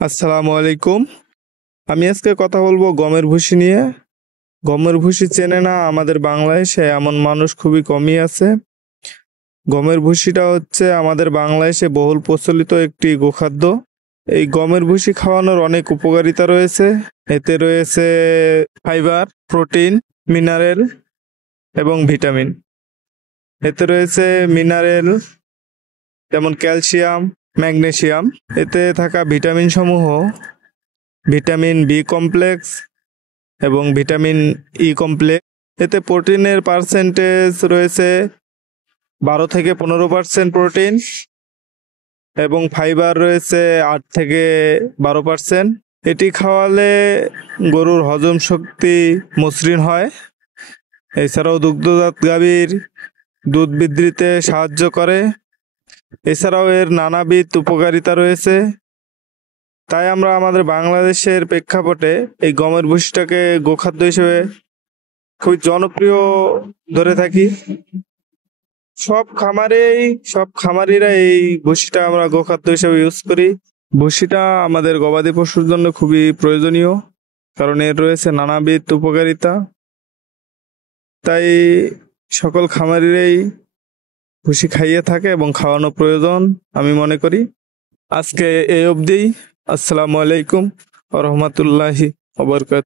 আসসালামু আলাইকুম। আমি আজকে কথা বলবো গমের ভুসি নিয়ে। গমের ভুসি চেনে না আমাদের বাংলাদেশে এমন মানুষ খুবই কমই আছে। গমের ভুসিটা হচ্ছে আমাদের বাংলাদেশে বহুল প্রচলিত একটি গোখাদ্য। এই গমের ভুসি খাওয়ানোর অনেক উপকারিতা রয়েছে। এতে রয়েছে ফাইবার, প্রোটিন, মিনারেল এবং ভিটামিন। এতে রয়েছে মিনারেল যেমন ক্যালসিয়াম, ম্যাগনেসিয়াম। এতে থাকা ভিটামিন সমূহ ভিটামিন বি কমপ্লেক্স এবং ভিটামিন ই কমপ্লেক্স। এতে প্রোটিনের পার্সেন্টেজ রয়েছে 12 থেকে 15% প্রোটিন এবং ফাইবার রয়েছে 8 থেকে 12%। এটি খাওয়ালে গরুর হজম শক্তি মসৃণ হয়। এছাড়াও দুগ্ধজাত গাভীর দুধ বৃদ্ধিতে সাহায্য করে। এছাড়াও এর নানাবিধ উপকারিতা রয়েছে। তাই আমরা আমাদের বাংলাদেশের প্রেক্ষাপটে এই গমের ভুসিটাকে গোখাদ্য হিসেবে খুবই জনপ্রিয় ধরে থাকি। সব খামারিরা এই ভুসিটা আমরা গোখাদ্য হিসেবে ইউজ করি। ভুসিটা আমাদের গবাদি পশুর জন্য খুবই প্রয়োজনীয়, কারণ এর রয়েছে নানাবিধ উপকারিতা। তাই সকল খামারিরাই ভুসি খাইয়ে থাকে এবং খাওয়ানো প্রয়োজন আমি মনে করি। আজকে এই অবধি। আসসালামু আলাইকুম ওয়া রাহমাতুল্লাহি ওয়া বারাকাতুহু।